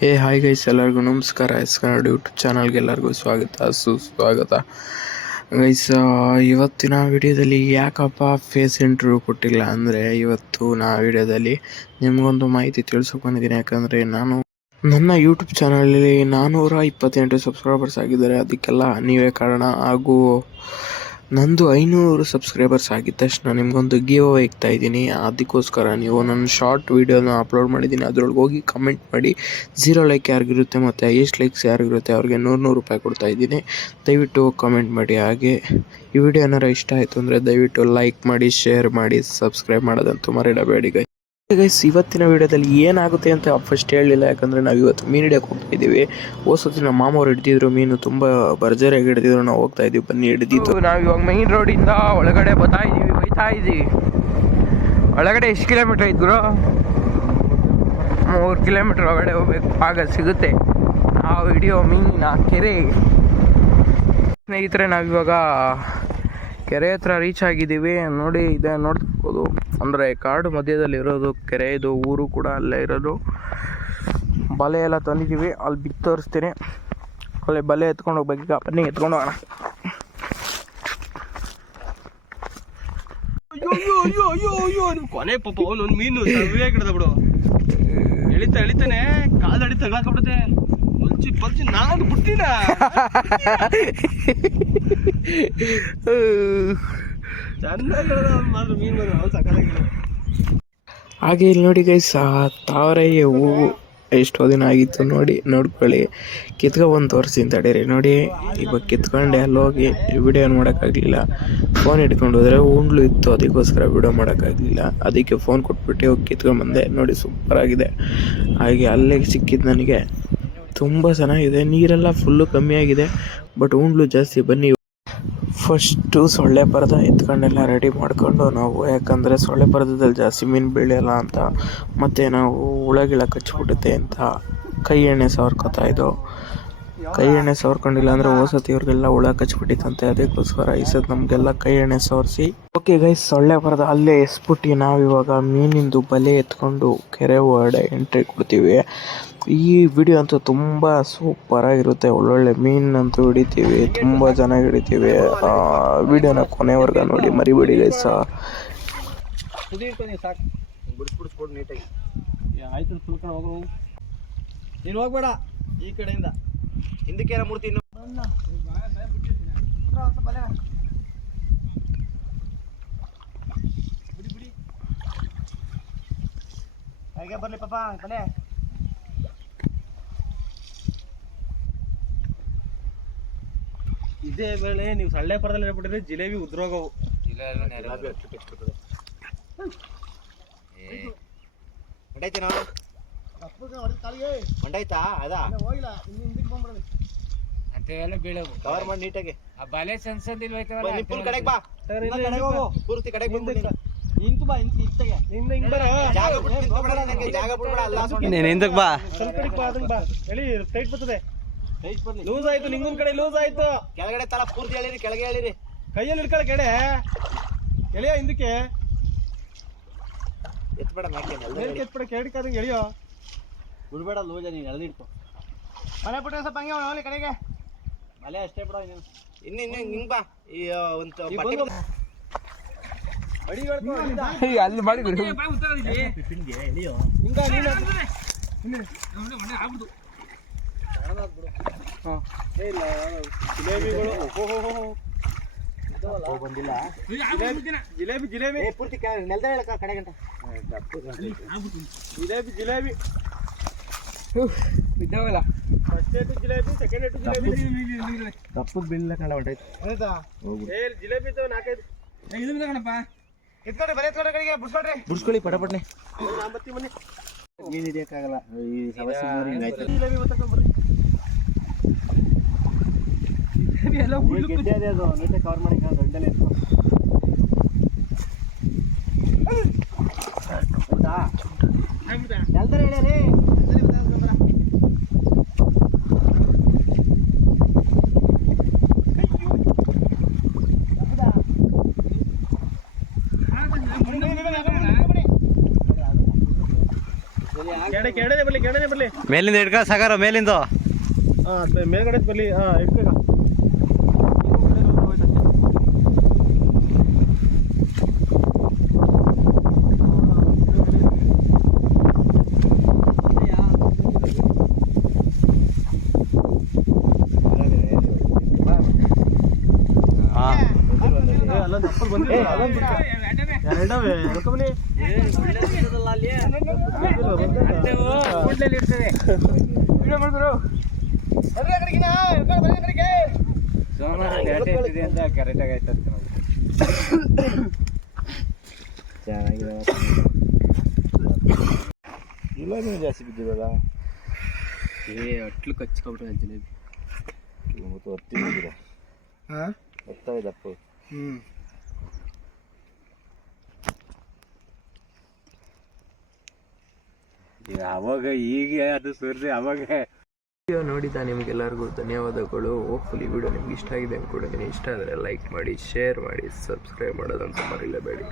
Hi guys, ಎಲ್ಲರಿಗೂ ನಮಸ್ಕಾರ. Kannada YouTube ಚಾನಲ್ಗೆ ಎಲ್ಲರಿಗೂ ಸುಸ್ವಾಗತ ಗೈಸ್. ಇವತ್ತಿನ ವಿಡಿಯೋದಲ್ಲಿ ಯಾಕಪ್ಪ ಫೇಸ್ ಇಂಟರ್ವ್ಯೂ ಕೊಟ್ಟಿಲ್ಲ ಅಂದರೆ, ಇವತ್ತು ವಿಡಿಯೋದಲ್ಲಿ ನಿಮಗೊಂದು ಮಾಹಿತಿ ತಿಳಿಸೋಕೆ ಬಂದಿದ್ದೀನಿ. ಯಾಕಂದರೆ ನನ್ನ ಯೂಟ್ಯೂಬ್ ಚಾನಲಲ್ಲಿ 428 ಸಬ್ಸ್ಕ್ರೈಬರ್ಸ್ ಆಗಿದ್ದಾರೆ. ಅದಕ್ಕೆಲ್ಲ ನೀವೇ ಕಾರಣ. ಹಾಗೂ ನಂದು 500 ಸಬ್ಸ್ಕ್ರೈಬರ್ಸ್ ಆಗಿದ ತಕ್ಷಣ ನಿಮಗೊಂದು ಗಿವ್ ಅವೇ ಇಕ್ತಾ ಇದ್ದೀನಿ. ಅದಕ್ಕೋಸ್ಕರ ನೀವು ನನ್ನ ಶಾರ್ಟ್ ವೀಡಿಯೋನ ಅಪ್ಲೋಡ್ ಮಾಡಿದ್ದೀನಿ, ಅದರೊಳಗೆ ಹೋಗಿ ಕಮೆಂಟ್ ಮಾಡಿ. 0 ಲೈಕ್ ಯಾರಿಗಿರುತ್ತೆ ಮತ್ತು ಹೈಯೆಸ್ಟ್ ಲೈಕ್ಸ್ ಯಾರಿಗಿರುತ್ತೆ ಅವ್ರಿಗೆ 100 ರೂಪಾಯಿ ಕೊಡ್ತಾ ಇದ್ದೀನಿ. ದಯವಿಟ್ಟು ಕಮೆಂಟ್ ಮಾಡಿ. ಹಾಗೆ ಈ ವಿಡಿಯೋ ಏನಾರು ಇಷ್ಟ ಆಯಿತು ಅಂದರೆ ದಯವಿಟ್ಟು ಲೈಕ್ ಮಾಡಿ, ಶೇರ್ ಮಾಡಿ, ಸಬ್ಸ್ಕ್ರೈಬ್ ಮಾಡೋದಂತೂ ಮರಿಡಬೇಡಿ ಗೈಸ್. ಇವತ್ತಿನ ವಿಡಿಯೋದಲ್ಲಿ ಏನಾಗುತ್ತೆ ಅಂತ ಫಸ್ಟ್ ಹೇಳಲಿಲ್ಲ, ಯಾಕಂದರೆ ನಾವು ಇವತ್ತು ಮೀನು ಹಿಡಿಯೋಕೆ ಹೋಗ್ತಾ ಇದ್ದೀವಿ. ಹೋದ್ಸತಿ ನಮ್ಮ ಮಾಮವ್ರು ಹಿಡಿದಿದ್ರು ಮೀನು, ತುಂಬ ಭರ್ಜರಿಯಾಗಿ ಹಿಡಿದಿದ್ರು. ನಾವು ಹೋಗ್ತಾ ಇದ್ದೀವಿ, ಬನ್ನಿ ಹಿಡಿದಿತ್ತು. ನಾವು ಇವಾಗ ಮೈನ್ ರೋಡಿಂದ ಒಳಗಡೆ ಹೋಗ್ತಾ ಇದ್ದೀವಿ. ಒಳಗಡೆ ಎಷ್ಟು ಕಿಲೋಮೀಟ್ರ್ ಐತೆ ಗುರು? 3 ಕಿಲೋಮೀಟ್ರ್ ಒಳಗಡೆ ಹೋಗ್ಬೇಕು, ಆಗ ಸಿಗುತ್ತೆ ನಾವು ಹಿಡಿಯೋ ಮೀನಿನ ಕೆರೆ. ಸ್ನೇಹಿತರೆ, ನಾವಿವಾಗ ಕೆರೆ ಹತ್ರ ರೀಚ್ ಆಗಿದ್ದೀವಿ. ನೋಡಿ, ಇದೆ ನೋಡ್ಬೋದು. ಅಂದರೆ ಕಾಡು ಮಧ್ಯದಲ್ಲಿ ಇರೋದು ಕೆರೆ, ಇದು ಊರು ಕೂಡ ಅಲ್ಲೇ ಇರೋದು. ಬಲೆ ಎಲ್ಲ ತಂದಿದ್ದೀವಿ, ಅಲ್ಲಿ ಬಿತ್ತು ತೋರಿಸ್ತೀನಿ. ಅಲ್ಲಿ ಬಲೆ ಎತ್ಕೊಂಡು ಹೋಗ್ಬೇಕು. ಈಗ ಬನ್ನಿ ಎತ್ಕೊಂಡು ಹೋಗೋಣ. ಕೊನೆ ಪಾಪ ಅವನೊಂದು ಮೀನು ಕಿಡದ ಬಿಡು, ಎಳಿತಾನೆ ಕಾಲು ಅಡಿ ತಗ್ಲಾಕಬಿಡುತ್ತೆ. ಪಲ್ಚಿ ನಾನು ಬಿಟ್ಟಿನ ಚೆನ್ನಾಗಿ ಮೀನು ಸಕಾಲಾಗಿಲ್ಲ. ಹಾಗೆ ಇಲ್ಲಿ ನೋಡಿ ಗೈಸ್, ತಾವರೆಯ ಹೂವು ಎಷ್ಟೋ ದಿನ ಆಗಿತ್ತು ನೋಡ್ಕೊಳ್ಳಿ. ಕಿತ್ಕೊಬಂದು ತೋರಿಸ್ತೀನಿ ತಡೀರಿ. ನೋಡಿ, ಇವಾಗ ಕಿತ್ಕೊಂಡೆ ಅಲ್ಲೋಗಿ ವಿಡಿಯೋ ಮಾಡೋಕ್ಕಾಗಲಿಲ್ಲ. ಫೋನ್ ಇಟ್ಕೊಂಡು ಹೋದರೆ ಉಂಡ್ಲು ಇತ್ತು, ಅದಕ್ಕೋಸ್ಕರ ವಿಡಿಯೋ ಮಾಡೋಕ್ಕಾಗಲಿಲ್ಲ. ಅದಕ್ಕೆ ಫೋನ್ ಕೊಟ್ಬಿಟ್ಟು ಹೋಗಿ ಕಿತ್ಕೊಂಡ್ಬಂದೆ. ನೋಡಿ, ಸೂಪರ್ ಆಗಿದೆ. ಹಾಗೆ ಅಲ್ಲೇ ಸಿಕ್ಕಿದ್ದು ನನಗೆ ತುಂಬ ಚೆನ್ನಾಗಿದೆ. ನೀರೆಲ್ಲ ಫುಲ್ಲು ಕಮ್ಮಿ ಆಗಿದೆ, ಬಟ್ ಉಂಡ್ಲು ಜಾಸ್ತಿ. ಬನ್ನಿ ಫಸ್ಟು ಸೊಳ್ಳೆ ಪರದ ಎತ್ಕೊಂಡೆಲ್ಲ ರೆಡಿ ಮಾಡಿಕೊಂಡು ನಾವು, ಯಾಕಂದರೆ ಸೊಳ್ಳೆ ಪರದದಲ್ಲಿ ಜಾಸ್ತಿ ಮೀನು ಬೀಳಲ್ಲ ಅಂತ, ಮತ್ತು ನಾವು ಹುಳಗಿಳ ಕಚ್ಚಿಬಿಡುತ್ತೆ ಅಂತ ಕೈ ಎಣ್ಣೆ ಸವರ್ಕೊತಾ ಇದ್ದೋ. ಕೈ ಎಣ್ಣೆ ಸವರ್ಕೊಂಡಿಲ್ಲ ಅಂದರೆ ಹೋಸತಿ ಇವ್ರಿಗೆಲ್ಲ ಹುಳ ಕಚ್ಚಿಬಿಟ್ಟಿತ್ತಂತೆ. ಅದಕ್ಕೋಸ್ಕರ ಈ ಸತಿ ನಮಗೆಲ್ಲ ಕೈ ಎಣ್ಣೆ ಸವರಿಸಿ. ಓಕೆ ಗೈಸ್, ಸೊಳ್ಳೆ ಪರದ ಅಲ್ಲೇ ಎಸ್ಬಿಟ್ಟು ನಾವಿವಾಗ ಮೀನಿಂದು ಬಲೆ ಎತ್ಕೊಂಡು ಕೆರೆ ಒಳಗಡೆ ಎಂಟ್ರಿ ಕೊಡ್ತೀವಿ. ಈ ವಿಡಿಯೋ ಅಂತೂ ತುಂಬ ಸೂಪರಾಗಿರುತ್ತೆ. ಒಳ್ಳೊಳ್ಳೆ ಮೀನಂತೂ ಹಿಡಿತೀವಿ, ತುಂಬ ಚೆನ್ನಾಗಿ ಹಿಡಿತೀವಿ. ವಿಡಿಯೋನ ಕೊನೆವರೆಗೆ ನೋಡಿ, ಮರಿಬೇಡಿ ಗೈಸ್. ನೀಟಾಗಿ ಆಯ್ತು, ಸುಲ್ಕೊಂಡು ಹೋಗು. ನೀನು ಹೋಗ್ಬೇಡ, ಈ ಕಡೆಯಿಂದ ಹಿಂದಕ್ಕೆ ಮೂರ್ತಿ ಹಾಗೆ ಬರ್ಲಿ ಪಾಪ ಬಲೆ. ಇದೇ ವೇಳೆ ನೀವು ಸೊಳ್ಳೆ ಪರದಲ್ಲಿ ಹೇಳ್ಬಿಟ್ಟಿದ್ರೆ ಜಿಲೇಬಿ ಉದ್ರೋಗವು. ಮಂಡಾಯ್ತಾ ಅದಾ ಅಂತೆಲ್ಲ ಬೀಳವು ಕವರ್ ಮಾಡಿ ನೀಟಾಗಿ. ಆ ಬಲೆ ಸನ್ಸದಿಲ್ ಹೋಯ್ತವಲ್ಲ, ನಿಪ್ಪುಲ್ ಕಡೆಗೆ ಬಾ, ಕಡೆಗೆ ಹೋಗು, ಪೂರ್ತಿ ಕಡೆಗೆ ಬಂದು ನಿಂತು ಬಾ. ಜಾಗ ಬಿಡ್ಬೇಡ, ಅಲ್ಲ ಹಿಂದಕ್ಕೆ ಬಾ, ಸ್ವಲ್ಪ ಬಾ, ಅದನ್ನ ಬಾ. ಎಳಿ ಟೈಟ್ ಬರ್ತದೆ. ಲೂಸ್ ಆಯ್ತು, ನಿಂಗೊಂದ್ ಕಡೆ ಲೂಸ್ ಆಯ್ತು. ಕೆಳಗಡೆ ತಲ ಪೂರ್ತಿ ಎಳಿರಿ, ಕೆಳಗೆ ಎಳಿರಿ. ಕೈಯಲ್ಲಿ ಹಿಡ್ಕೊಳ್ಳ ಕೆಡೆ ಎಳೆಯೋ, ಹಿಂದಕ್ಕೆ ಎತ್ಬೇಡ, ಎತ್ಬೇಡ, ಕೆಳಗೆ ಕಾದಂಗೆ ಎಳಿಯೋ, ಬಿಡ್ಬೇಡ. ಲೂಜ ನೀನು ಎಳೆದಿಡ್ಕೊ. ಮನೆ ಬಿಟ್ರೆ ಸ್ವಲ್ಪ ಹಂಗೆ ಅವಳಿ ಕಡೆಗೆ ಮಲೆ ಅಷ್ಟೇ ಬಿಡ. ಇನ್ನು ಹಿಂಗ್ ಬಾ. ಈ ಒಂದು ಅಲ್ಲಿ ಮಾಡಿ ಬಂದಿಲ್ಲ. ಜಿಲೇಬಿ ಪೂರ್ತಿ ನೆಲದ ಕಡೆ ಗಂಟ ಜಿಲೇಬಿ ಬಿದ್ದಾವಲ್ಲ. ಫಸ್ಟ್ ಏಟು ಜಿಲೇಬಿ, ಸೆಕೆಂಡ್ ಏಟು ಜಿಲೇಬಿ. ಕಪ್ಪು ಬಿಲ್ಲ ಕಳ್ಳ ಹೊಂಟೈತೆ. ಹೌದಾ? ಜಿಲೇಬಿ ಇದ್ದಾವೆ 4-5. ಕಣಪ್ಪ, ಎತ್ಕೊಡ್ರಿ, ಬರೀ ಎತ್ಕೊಡ್ರಿ, ಕಡೆಗೆ ಬಿಡ್ಸ್ಕೊಳ್ಳಿ ಪಟಪಟ್ನೆ. ಬತ್ತಿ ಬನ್ನಿ, ಮೀನು ಹಿಡಿಯೋಕ್ಕಾಗಲ್ಲ ಈ ಸಮಸ್ಯೆ. ಜಿಲೇಬಿ ಬರ್ರಿ. ಗೆಡ್ಡೆ ಅದೇ, ಅದು ನೀಟಾಗಿ ಕವರ್ ಮಾಡಿ ಗಂಟೆಲ್ಲ ಎತ್ಕೊ. ಹೌದಾ? ಎಲ್ದಾರ ಹೇಳಿ. ಮೇಲಿಂದ ಹಿಡ್ಕ ಸಾಕಾರ ಮೇಲಿಂದ ಮೇಲ್ಗಡೆ ಬರ್ಲಿ ಇಟ್ಬೇಕ ಜಾಸ್ತಿ ಬಿದ್ದಿರಲ್ಲ ಅಟ್ಲು ಕಚ್ಕೊಬಿಟ್ಟು ಜಿಲೇಬಿ ಹೊತ್ತಿ ಬಿದ್ದಿರ ಹೊತ್ತವೆ ದಪ್ಪ ಅವಾಗ ಈಗ ಅದು ಸುರ್ರಿ ಅವಾಗ ವಿಡಿಯೋ ನೋಡಿದ ನಿಮಗೆಲ್ಲರಿಗೂ ಧನ್ಯವಾದಗಳು. ಹೋಪ್ಫುಲಿ ವಿಡಿಯೋ ನಿಮ್ಗೆ ಇಷ್ಟ ಆಗಿದೆ ಅಂದ್ಕೊಂಡಿದ್ದೀನಿ. ಇಷ್ಟ ಆದರೆ ಲೈಕ್ ಮಾಡಿ, ಶೇರ್ ಮಾಡಿ, ಸಬ್ಸ್ಕ್ರೈಬ್ ಮಾಡೋದಂತ ಮರಿಲೇಬೇಡಿ.